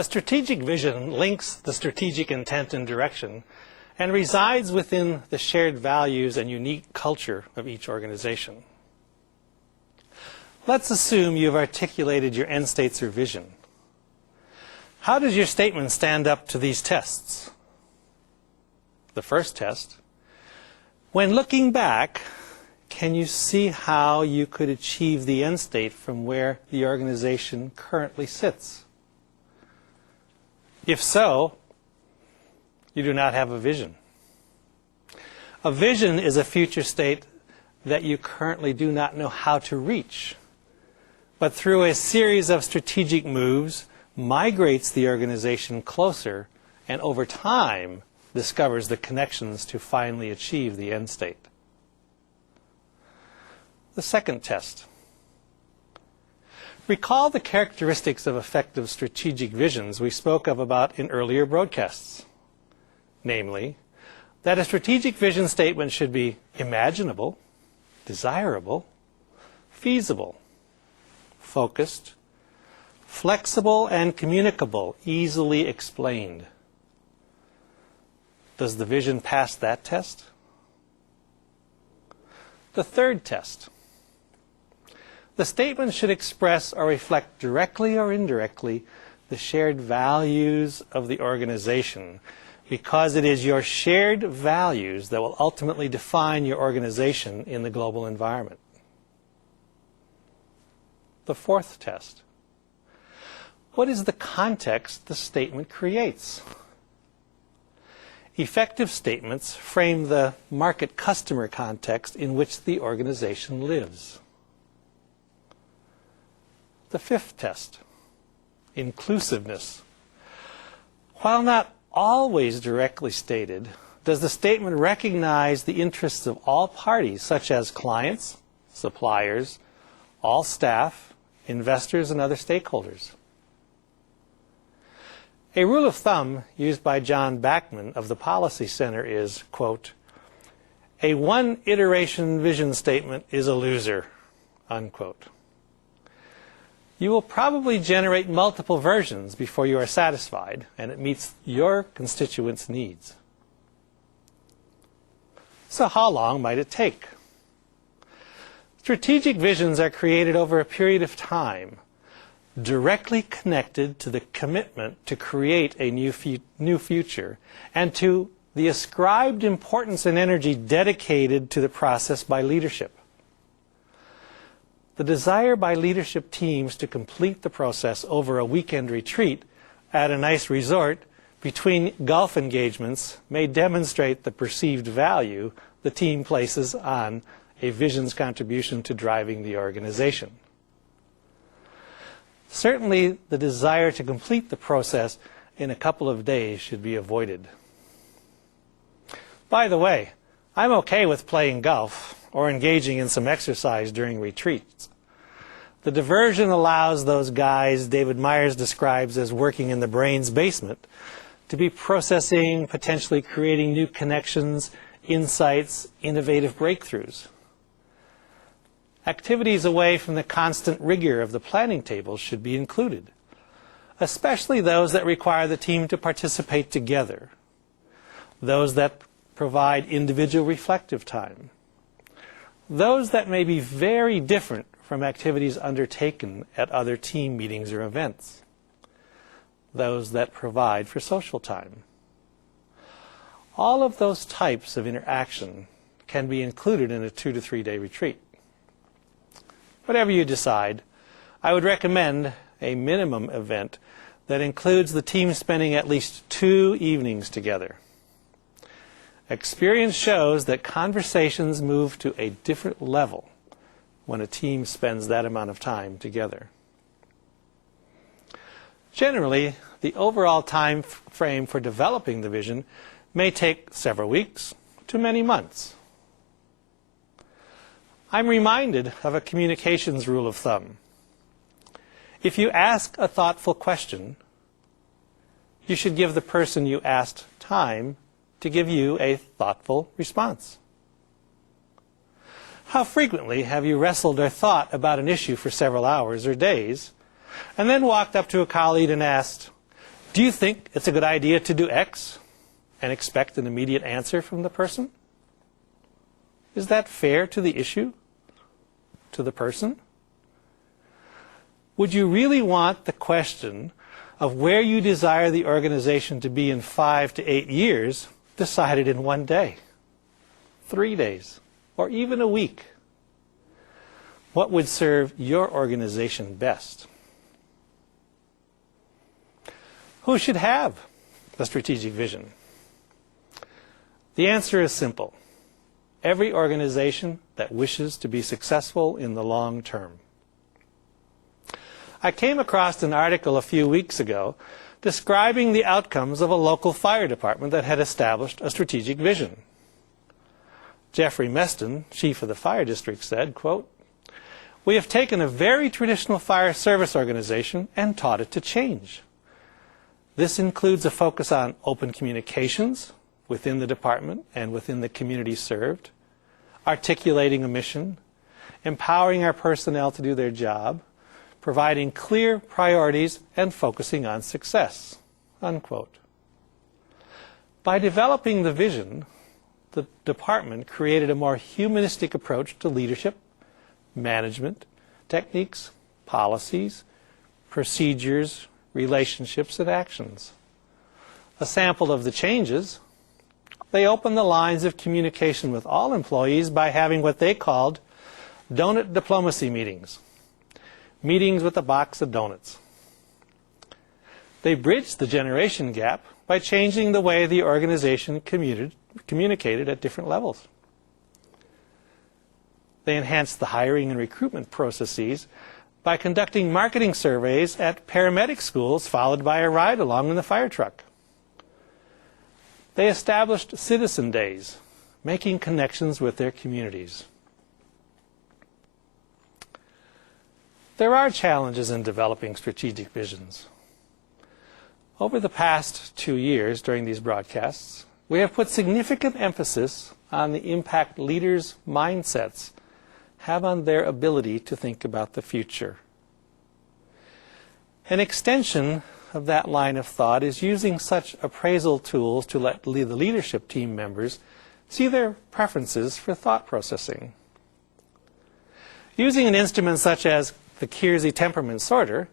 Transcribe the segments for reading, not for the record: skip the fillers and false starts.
A strategic vision links the strategic intent and direction and resides within the shared values and unique culture of each organization. Let's assume you've articulated your end states or vision. How does your statement stand up to these tests? The first test: when looking back, can you see how you could achieve the end state from where the organization currently sits? If so, you do not have a vision. A vision is a future state that you currently do not know how to reach, but through a series of strategic moves, migrates the organization closer and over time discovers the connections to finally achieve the end state. The second test. Recall the characteristics of effective strategic visions we spoke of about in earlier broadcasts. Namely, that a strategic vision statement should be imaginable, desirable, feasible, focused, flexible, and communicable, easily explained. Does the vision pass that test? The third test. The statement should express or reflect directly or indirectly the shared values of the organization, because it is your shared values that will ultimately define your organization in the global environment. The fourth test. What is the context the statement creates? Effective statements frame the market customer context in which the organization lives. The fifth test, inclusiveness. While not always directly stated, does the statement recognize the interests of all parties, such as clients, suppliers, all staff, investors, and other stakeholders? A rule of thumb used by John Bachman of the Policy Center is, quote, "A one-iteration vision statement is a loser," unquote. You will probably generate multiple versions before you are satisfied and it meets your constituents' needs. So how long might it take? Strategic visions are created over a period of time, directly connected to the commitment to create a new future and to the ascribed importance and energy dedicated to the process by leadership. The desire by leadership teams to complete the process over a weekend retreat at a nice resort between golf engagements may demonstrate the perceived value the team places on a vision's contribution to driving the organization. Certainly, the desire to complete the process in a couple of days should be avoided. By the way, I'm okay with playing golf or engaging in some exercise during retreats. The diversion allows those guys David Myers describes as working in the brain's basement to be processing, potentially creating new connections, insights, innovative breakthroughs. Activities away from the constant rigor of the planning table should be included, especially those that require the team to participate together, those that provide individual reflective time, those that may be very different from activities undertaken at other team meetings or events, those that provide for social time. All of those types of interaction can be included in a 2 to 3 day retreat. Whatever you decide, I would recommend a minimum event that includes the team spending at least 2 evenings together. Experience shows that conversations move to a different level when a team spends that amount of time together. Generally, the overall time frame for developing the vision may take several weeks to many months. I'm reminded of a communications rule of thumb. If you ask a thoughtful question, you should give the person you asked time to give you a thoughtful response. How frequently have you wrestled or thought about an issue for several hours or days, and then walked up to a colleague and asked, Do you think it's a good idea to do X and expect an immediate answer from the person? Is that fair to the issue, to the person? Would you really want the question of where you desire the organization to be in 5 to 8 years decided in 1 day, 3 days, or even a week? What would serve your organization best? Who should have the strategic vision? The answer is simple. Every organization that wishes to be successful in the long term. I came across an article a few weeks ago describing the outcomes of a local fire department that had established a strategic vision. Jeffrey Meston, chief of the fire district, said, quote, "We have taken a very traditional fire service organization and taught it to change. This includes a focus on open communications within the department and within the community served, articulating a mission, empowering our personnel to do their job, providing clear priorities, and focusing on success," unquote. By developing the vision, the department created a more humanistic approach to leadership, management, techniques, policies, procedures, relationships, and actions. A sample of the changes: they opened the lines of communication with all employees by having what they called donut diplomacy meetings. Meetings with a box of donuts. They bridged the generation gap by changing the way the organization communicated at different levels. They enhanced the hiring and recruitment processes by conducting marketing surveys at paramedic schools, followed by a ride along in the fire truck. They established citizen days, making connections with their communities. There are challenges in developing strategic visions. Over the past 2 years during these broadcasts, we have put significant emphasis on the impact leaders' mindsets have on their ability to think about the future. An extension of that line of thought is using such appraisal tools to let the leadership team members see their preferences for thought processing. Using an instrument such as the Keirsey temperament sorter,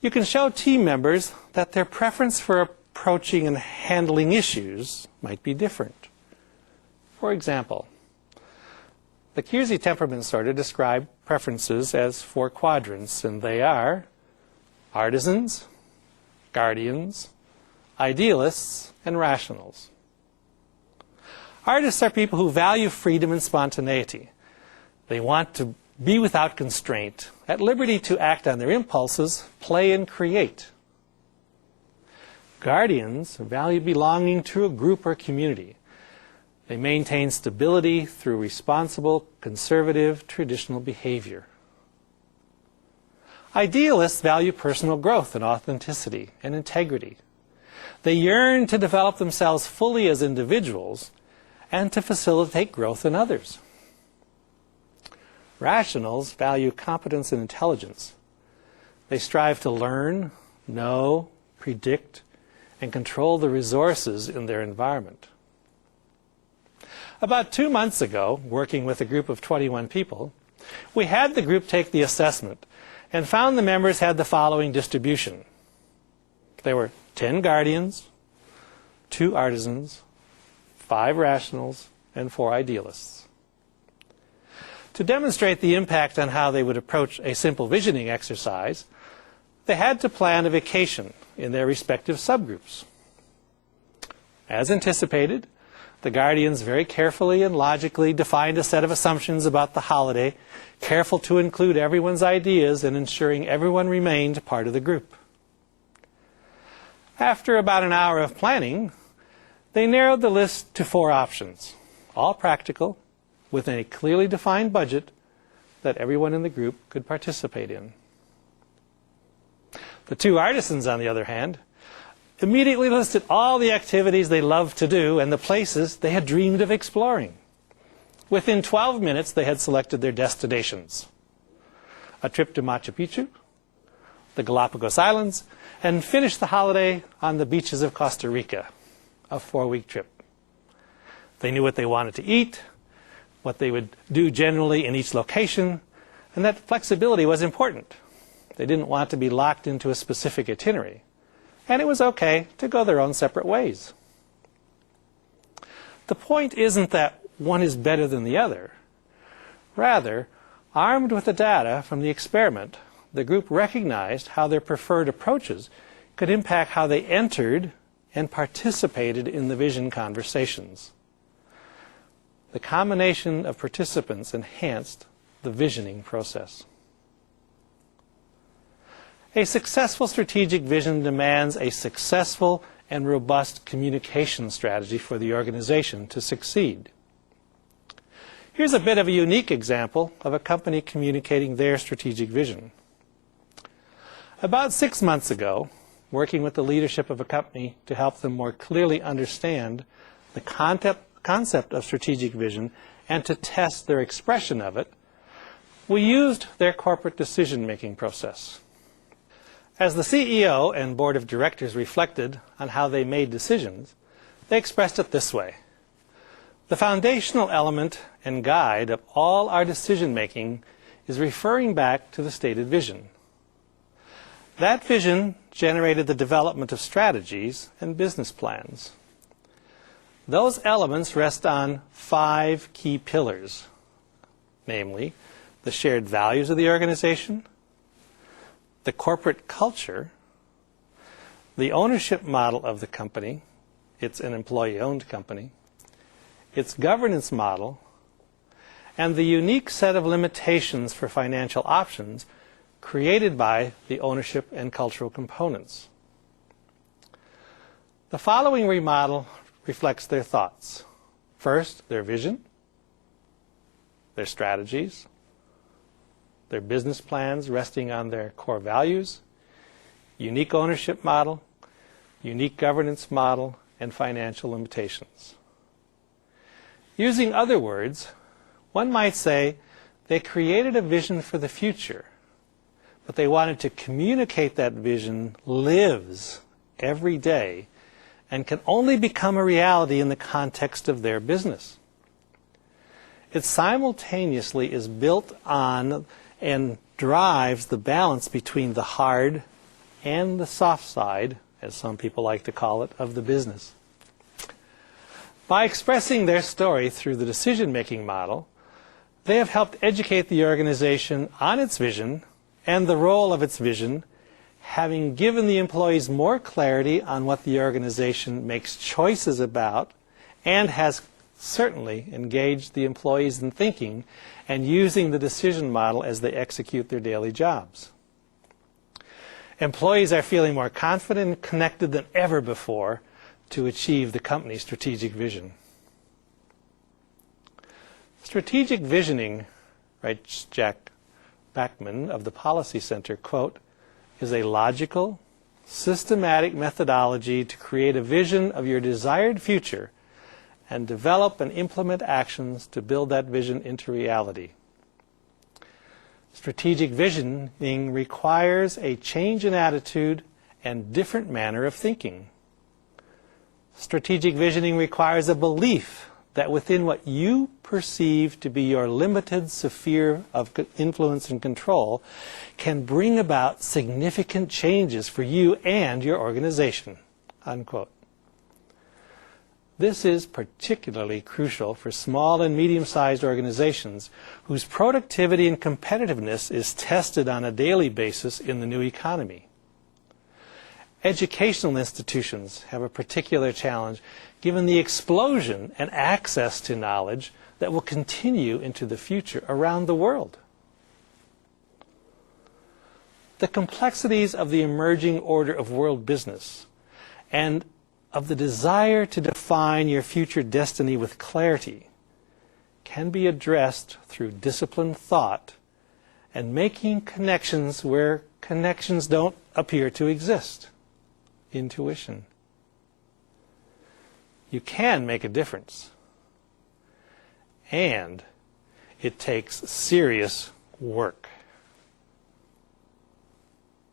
you can show team members that their preference for approaching and handling issues might be different. For example, the Keirsey temperament sorter described preferences as 4 quadrants, and they are artisans, guardians, idealists, and rationals. Artists are people who value freedom and spontaneity. They want to be without constraint, at liberty to act on their impulses, play, and create. Guardians value belonging to a group or community. They maintain stability through responsible, conservative, traditional behavior. Idealists value personal growth and authenticity and integrity. They yearn to develop themselves fully as individuals and to facilitate growth in others. Rationals value competence and intelligence. They strive to learn, know, predict, and control the resources in their environment. About 2 months ago, working with a group of 21 people, we had the group take the assessment and found the members had the following distribution. There were 10 guardians, 2 artisans, 5 rationals, and 4 idealists. To demonstrate the impact on how they would approach a simple visioning exercise, they had to plan a vacation in their respective subgroups. As anticipated, the guardians very carefully and logically defined a set of assumptions about the holiday, careful to include everyone's ideas and ensuring everyone remained part of the group. After about an hour of planning, they narrowed the list to 4 options, all practical, within a clearly defined budget that everyone in the group could participate in. The 2 artisans, on the other hand, immediately listed all the activities they loved to do and the places they had dreamed of exploring. Within 12 minutes, they had selected their destinations: a trip to Machu Picchu, the Galapagos Islands, and finish the holiday on the beaches of Costa Rica, a 4-week trip. They knew what they wanted to eat, what they would do generally in each location, and that flexibility was important. They didn't want to be locked into a specific itinerary, and it was okay to go their own separate ways. The point isn't that one is better than the other. Rather, armed with the data from the experiment, the group recognized how their preferred approaches could impact how they entered and participated in the vision conversations. The combination of participants enhanced the visioning process. A successful strategic vision demands a successful and robust communication strategy for the organization to succeed. Here's a bit of a unique example of a company communicating their strategic vision. About 6 months ago, working with the leadership of a company to help them more clearly understand the concept of strategic vision and to test their expression of it, we used their corporate decision-making process. As the CEO and board of directors reflected on how they made decisions, they expressed it this way: the foundational element and guide of all our decision-making is referring back to the stated vision. That vision generated the development of strategies and business plans. Those elements rest on 5 key pillars, namely the shared values of the organization, the corporate culture, the ownership model of the company, it's an employee-owned company, its governance model, and the unique set of limitations for financial options created by the ownership and cultural components. The following remodel reflects their thoughts. First, their vision, their strategies, their business plans resting on their core values, unique ownership model, unique governance model, and financial limitations. Using other words, one might say they created a vision for the future, but they wanted to communicate that vision lives every day and can only become a reality in the context of their business. It simultaneously is built on and drives the balance between the hard and the soft side, as some people like to call it, of the business. By expressing their story through the decision-making model, they have helped educate the organization on its vision and the role of its vision, having given the employees more clarity on what the organization makes choices about, and has certainly engaged the employees in thinking and using the decision model as they execute their daily jobs. Employees are feeling more confident and connected than ever before to achieve the company's strategic vision. Strategic visioning, writes Jack Bachman of the Policy Center, quote, is a logical, systematic methodology to create a vision of your desired future and develop and implement actions to build that vision into reality. Strategic visioning requires a change in attitude and different manner of thinking. Strategic visioning requires a belief that within what you perceive to be your limited sphere of influence and control can bring about significant changes for you and your organization, unquote. This is particularly crucial for small and medium-sized organizations whose productivity and competitiveness is tested on a daily basis in the new economy. Educational institutions have a particular challenge given the explosion and access to knowledge that will continue into the future around the world. The complexities of the emerging order of world business and of the desire to define your future destiny with clarity can be addressed through disciplined thought and making connections where connections don't appear to exist. Intuition. You can make a difference. And it takes serious work.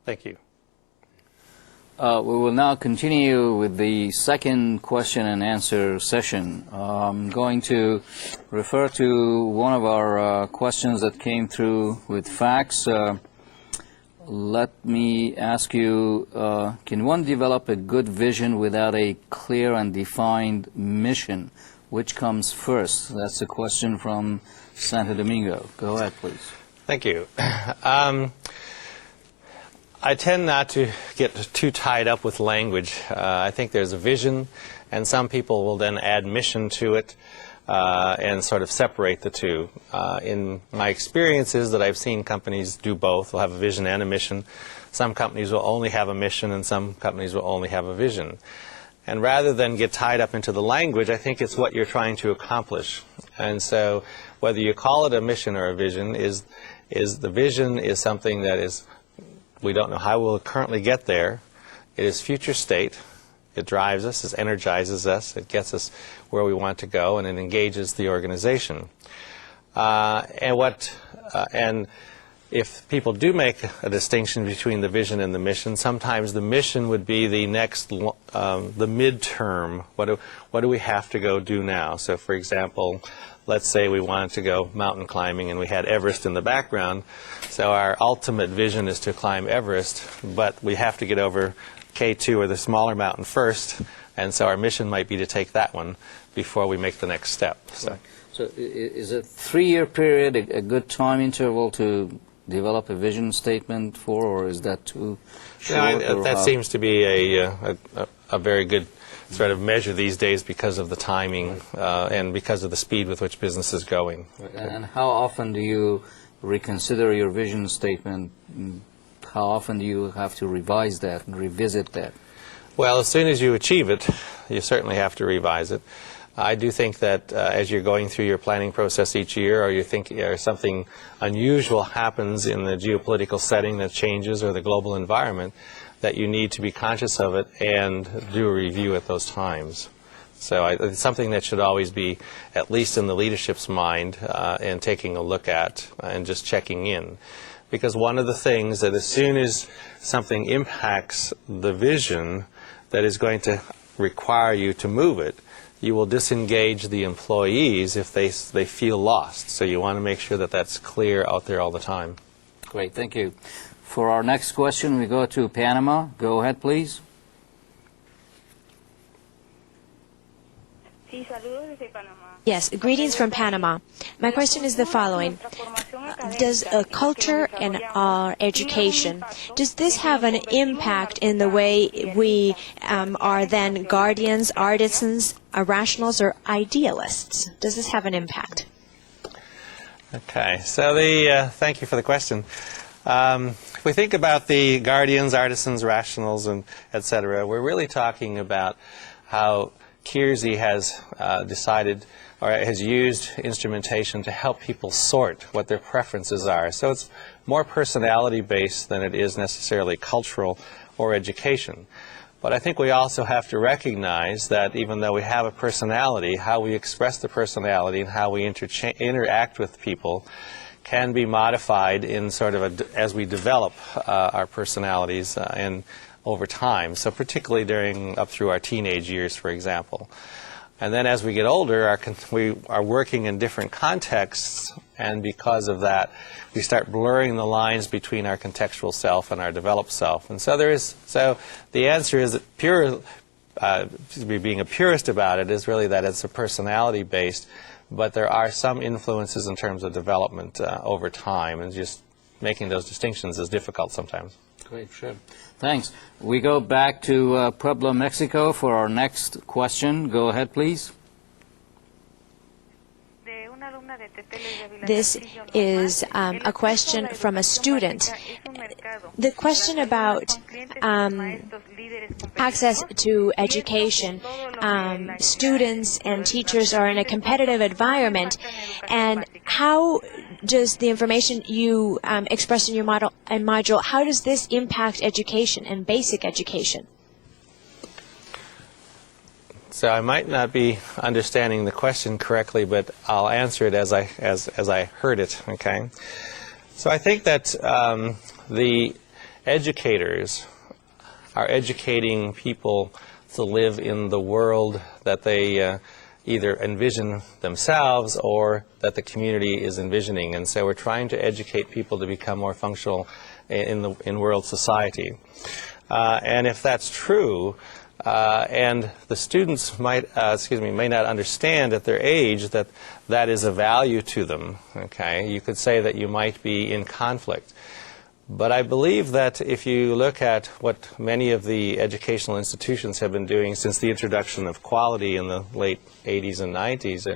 Thank you. We will now continue with the second question and answer session. I'm going to refer to one of our questions that came through with fax. Let me ask you, can one develop a good vision without a clear and defined mission? Which comes first? That's a question from Santo Domingo. Go ahead, please. Thank you. I tend not to get too tied up with language. I think there's a vision, and some people will then add mission to it and sort of separate the two. In my experiences that I've seen companies do both, will have a vision and a mission. Some companies will only have a mission, and some companies will only have a vision. And rather than get tied up into the language, I think it's what you're trying to accomplish. And so whether you call it a mission or a vision, is the vision is something that is, we don't know how we'll currently get there. It is future state. It drives us, it energizes us, it gets us where we want to go, and it engages the organization. And if people do make a distinction between the vision and the mission, sometimes the mission would be the next, the midterm. What do we have to go do now? So, for example, let's say we wanted to go mountain climbing and we had Everest in the background. So our ultimate vision is to climb Everest, but we have to get over K2 or the smaller mountain first, and so our mission might be to take that one before we make the next step. So, right. So is a 3-year period a good time interval to develop a vision statement for, or is that too short? That seems to be a very good sort of measure these days because of the timing and because of the speed with which business is going. Right. And how often do you reconsider your vision statement? How often do you have to revise that and revisit that? Well, as soon as you achieve it, you certainly have to revise it. I do think that as you're going through your planning process each year, or you think something unusual happens in the geopolitical setting that changes, or the global environment, that you need to be conscious of it and do a review at those times. So it's something that should always be at least in the leadership's mind and taking a look at and just checking in. Because one of the things that as soon as something impacts the vision that is going to require you to move it, you will disengage the employees if they feel lost. So you want to make sure that that's clear out there all the time. Great, thank you. For our next question, we go to Panama. Go ahead, please. Yes, greetings from Panama. My question is the following. Does culture and our education, does this have an impact in the way we are then guardians, artisans, rationals, or idealists? Does this have an impact? Okay, so thank you for the question. If we think about the guardians, artisans, rationals, and et cetera, we're really talking about how Kiersey has decided or has used instrumentation to help people sort what their preferences are. So it's more personality-based than it is necessarily cultural or education. But I think we also have to recognize that even though we have a personality, how we express the personality and how we interact with people can be modified in sort of as we develop our personalities and over time. So particularly up through our teenage years, for example. And then as we get older, we are working in different contexts, and because of that, we start blurring the lines between our contextual self and our developed self. And so the answer is that being a purist about it is really that it's a personality-based, but there are some influences in terms of development over time, and just making those distinctions is difficult sometimes. Great, sure. Thanks. We go back to Puebla, Mexico for our next question. Go ahead, please. This is a question from a student. The question about access to education. Students and teachers are in a competitive environment, and how does the information you expressed in your module, how does this impact education and basic education? So I might not be understanding the question correctly, but I'll answer it as I heard it. Okay. So I think that the educators are educating people to live in the world that they either envision themselves or that the community is envisioning. And so we're trying to educate people to become more functional in world society. And if that's true, and the students may not understand at their age that that is a value to them, okay, you could say that you might be in conflict. But I believe that if you look at what many of the educational institutions have been doing since the introduction of quality in the late 80s and 90s,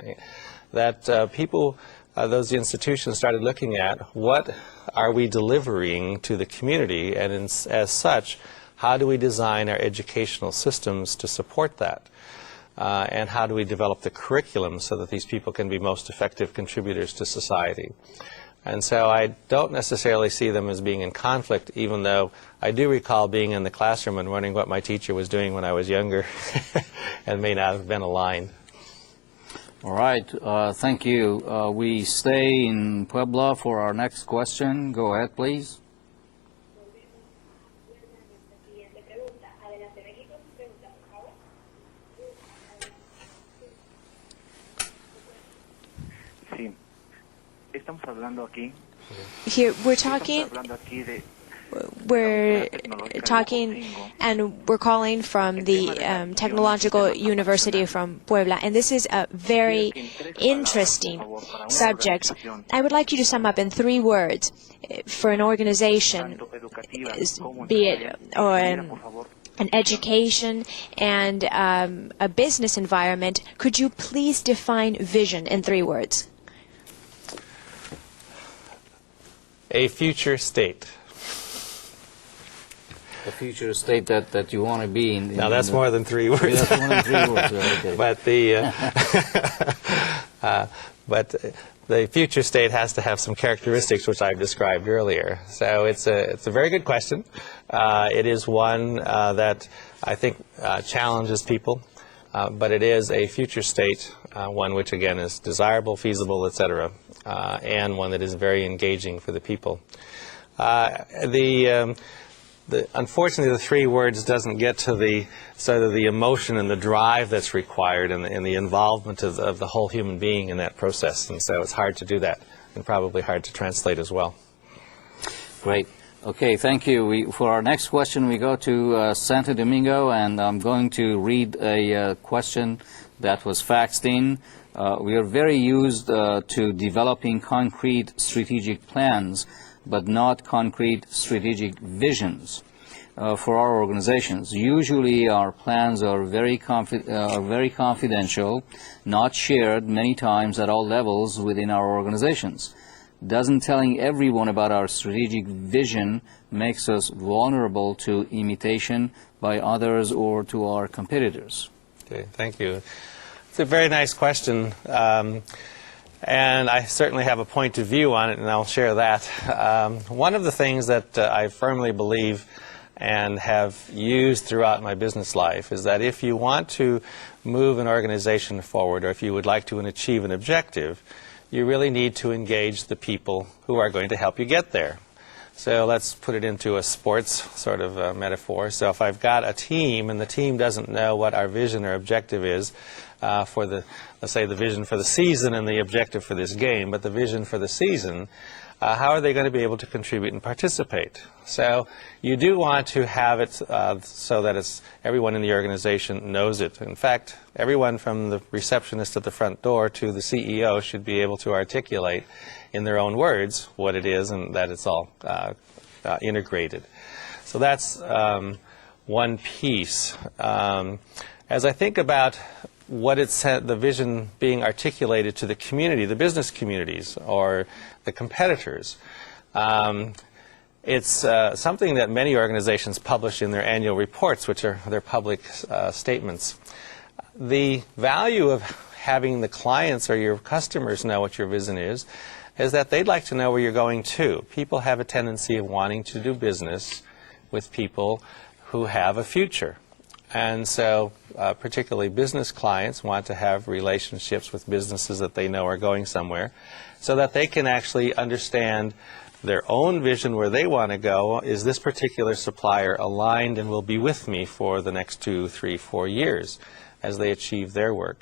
that people, those institutions started looking at what are we delivering to the community, and as such, how do we design our educational systems to support that? And how do we develop the curriculum so that these people can be most effective contributors to society? And so I don't necessarily see them as being in conflict, even though I do recall being in the classroom and wondering what my teacher was doing when I was younger and may not have been aligned. All right. Thank you. We stay in Puebla for our next question. Go ahead, please. Estamos hablando aquí. Here we're talking and we're calling from the Technological University from Puebla, and this is a very interesting subject. I would like you to sum up in 3 words for an organization, be it or an education and a business environment. Could you please define vision in 3 words? A future state. The future state that you want to be in. Now that's more than 3 words. That's more than 3 words. Okay. But the future state has to have some characteristics which I've described earlier. So it's a very good question. It is one that I think challenges people, but it is a future state, one which again is desirable, feasible, etc., and one that is very engaging for the people. Unfortunately, the 3 words doesn't get to the sort of the emotion and the drive that's required and the involvement of the whole human being in that process. And so it's hard to do that, and probably hard to translate as well. Great. Okay, thank you. For our next question, we go to Santo Domingo, and I'm going to read a question that was faxed in. We are very used to developing concrete strategic plans, but not concrete strategic visions for our organizations. Usually our plans are very confidential, not shared many times at all levels within our organizations. Doesn't telling everyone about our strategic vision makes us vulnerable to imitation by others or to our competitors? Okay, thank you. It's a very nice question. And I certainly have a point of view on it, and I'll share that. One of the things that I firmly believe and have used throughout my business life is that if you want to move an organization forward, or if you would like to achieve an objective, you really need to engage the people who are going to help you get there. So let's put it into a sports sort of metaphor. So if I've got a team and the team doesn't know what our vision or objective is for let's say the vision for the season and the objective for this game, but the vision for the season, how are they going to be able to contribute and participate? So you do want to have it so that everyone in the organization knows it. In fact, everyone from the receptionist at the front door to the CEO should be able to articulate in their own words what it is, and that it's all integrated. So that's one piece. As I think about what the vision being articulated to the community, the business communities, or the competitors, it's something that many organizations publish in their annual reports, which are their public statements. The value of having the clients or your customers know what your vision is that they'd like to know where you're going to. People have a tendency of wanting to do business with people who have a future. And so particularly business clients want to have relationships with businesses that they know are going somewhere so that they can actually understand their own vision where they want to go. Is this particular supplier aligned and will be with me for the next 2, 3, 4 years as they achieve their work?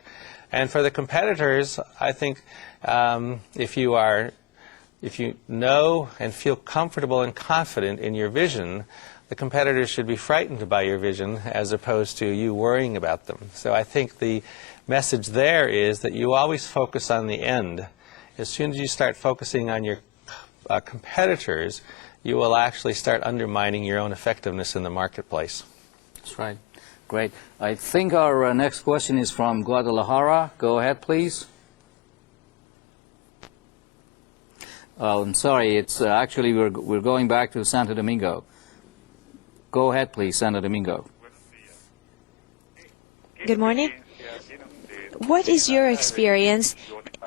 And for the competitors, I think if you know and feel comfortable and confident in your vision, the competitors should be frightened by your vision as opposed to you worrying about them. So I think the message there is that you always focus on the end. As soon as you start focusing on your competitors, you will actually start undermining your own effectiveness in the marketplace. That's right. Great. I think our next question is from Guadalajara. Go ahead, please. Oh, I'm sorry. It's actually we're going back to Santo Domingo. Go ahead, please, Santo Domingo. Good morning. What is your experience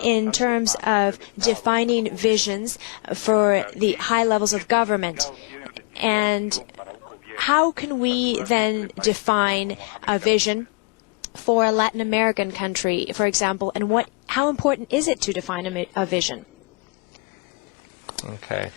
in terms of defining visions for the high levels of government? And how can we then define a vision for a Latin American country, for example, and how important is it to define a vision? Okay.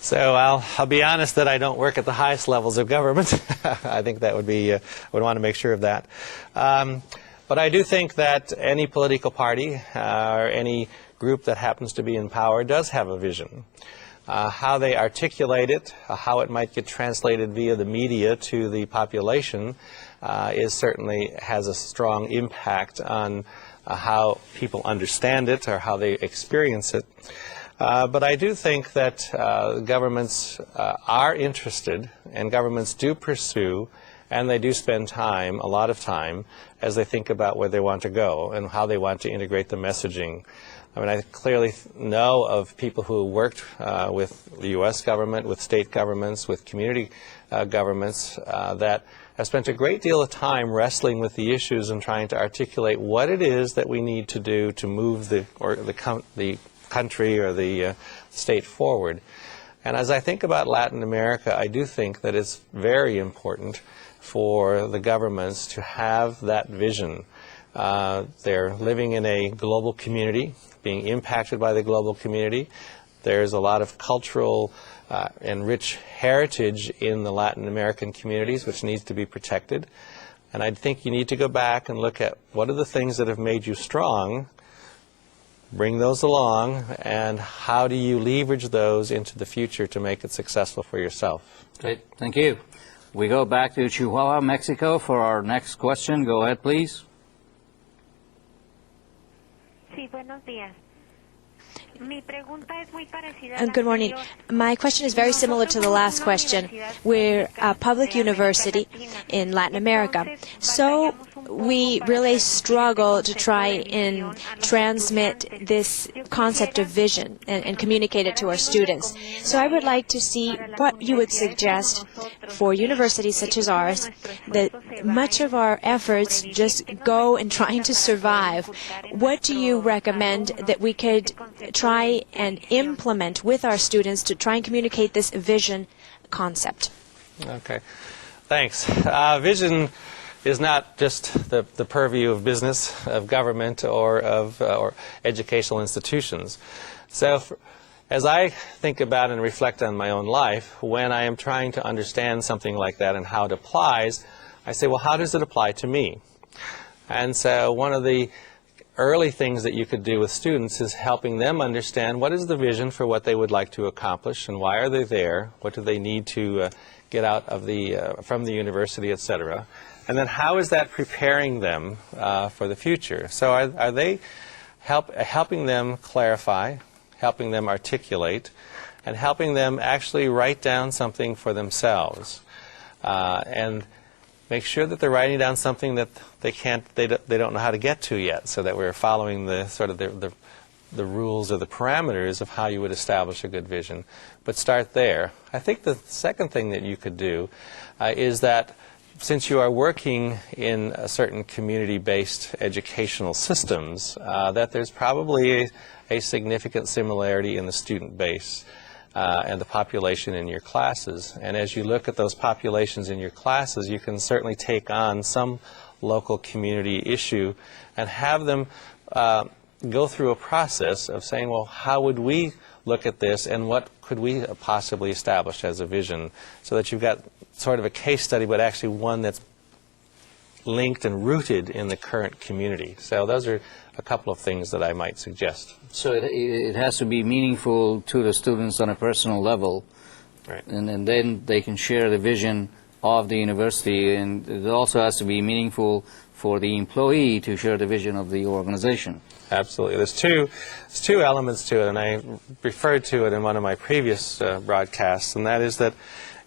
So I'll be honest that I don't work at the highest levels of government. I think that would be, I would want to make sure of that. But I do think that any political party or any group that happens to be in power does have a vision. How they articulate it, how it might get translated via the media to the population certainly has a strong impact on how people understand it or how they experience it. But I do think that governments are interested, and governments do pursue, and they do spend time, a lot of time, as they think about where they want to go and how they want to integrate the messaging. I mean, I clearly know of people who worked with the U.S. government, with state governments, with community governments that have spent a great deal of time wrestling with the issues and trying to articulate what it is that we need to do to move the country or the state forward. And as I think about Latin America, I do think that it's very important for the governments to have that vision. They're living in a global community, being impacted by the global community. There's a lot of cultural and rich heritage in the Latin American communities which needs to be protected. And I think you need to go back and look at what are the things that have made you strong, bring those along, and how do you leverage those into the future to make it successful for yourself? Great. Thank you. We go back to Chihuahua, Mexico for our next question. Go ahead, please. Sí, buenos días. Good morning. My question is very similar to the last question. We're a public university in Latin America, so we really struggle to try and transmit this concept of vision and communicate it to our students. So I would like to see what you would suggest for universities such as ours, that much of our efforts just go in trying to survive. What do you recommend that we could try and implement with our students to try and communicate this vision concept? Okay, thanks. Vision is not just the purview of business, of government, or of or educational institutions. So as I think about and reflect on my own life, when I am trying to understand something like that and how it applies, I say, well, how does it apply to me? And so one of the early things that you could do with students is helping them understand what is the vision for what they would like to accomplish and why are they there, what do they need to get out of from the university, etc. And then how is that preparing them for the future? So are they helping them clarify, helping them articulate, and helping them actually write down something for themselves, and make sure that they're writing down something that they don't know how to get to yet, so that we're following the sort of the rules or the parameters of how you would establish a good vision. But start there. I think the second thing that you could do is that since you are working in a certain community-based educational systems, that there's probably a significant similarity in the student base and the population in your classes. And as you look at those populations in your classes, you can certainly take on some local community issue and have them go through a process of saying, well, how would we look at this, and what could we possibly establish as a vision, so that you've got sort of a case study, but actually one that's linked and rooted in the current community. So those are a couple of things that I might suggest. So it has to be meaningful to the students on a personal level, Right. and then they can share the vision of the university, and it also has to be meaningful for the employee to share the vision of the organization. Absolutely. There's two elements to it, and I referred to it in one of my previous broadcasts, and that is that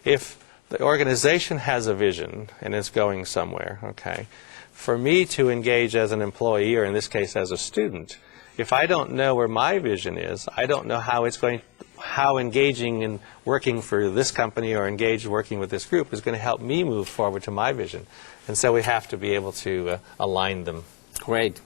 if the organization has a vision and it's going somewhere, okay, for me to engage as an employee, or in this case as a student, if I don't know where my vision is, I don't know how engaging in working for this company or engaged working with this group is going to help me move forward to my vision. And so we have to be able to align them. Great.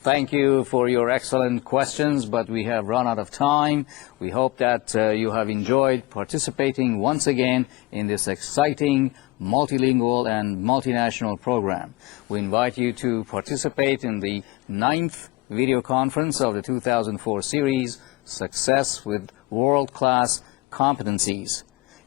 Thank you for your excellent questions, but we have run out of time. We hope that you have enjoyed participating once again in this exciting multilingual and multinational program. We invite you to participate in the 9th video conference of the 2004 series, Success with World-Class Competencies,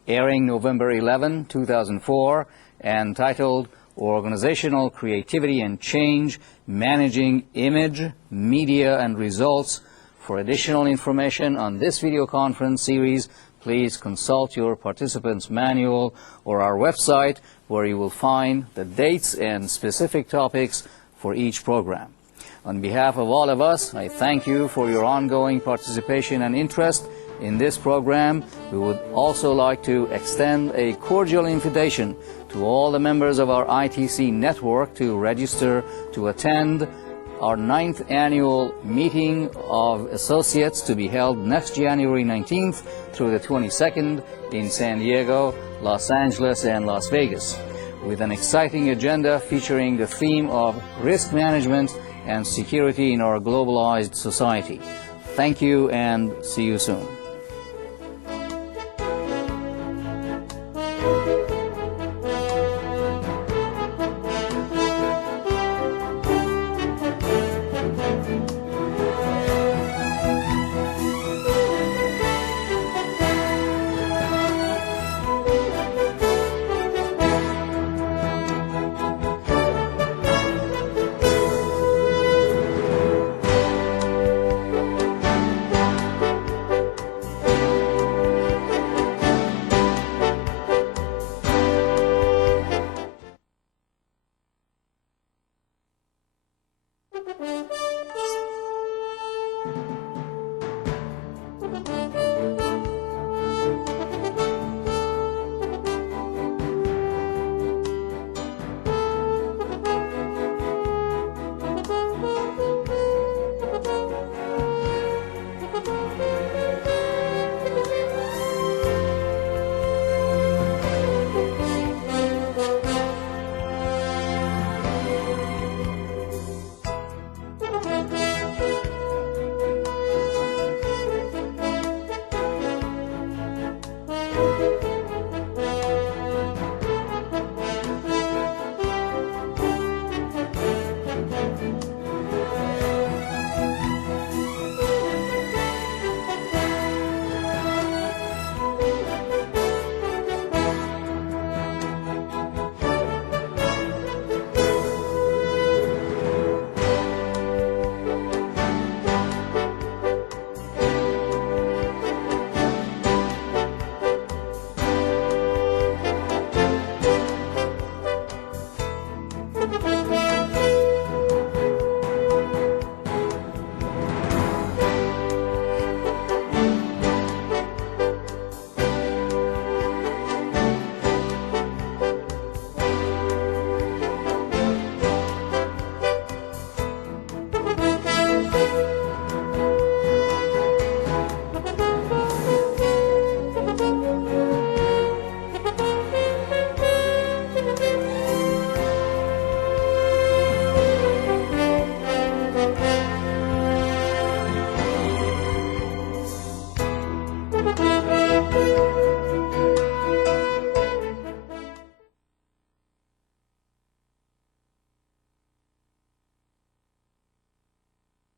airing November 11, 2004, and titled Organizational Creativity and Change, Managing Image, Media, and Results. For additional information on this video conference series, please consult your participants manual or our website, where you will find the dates and specific topics for each program. On behalf of all of us, I thank you for your ongoing participation and interest in this program. We would also like to extend a cordial invitation to all the members of our ITC network to register to attend our 9th annual meeting of associates, to be held next January 19th through the 22nd in San Diego, Los Angeles, and Las Vegas, with an exciting agenda featuring the theme of risk management and security in our globalized society. Thank you, and see you soon.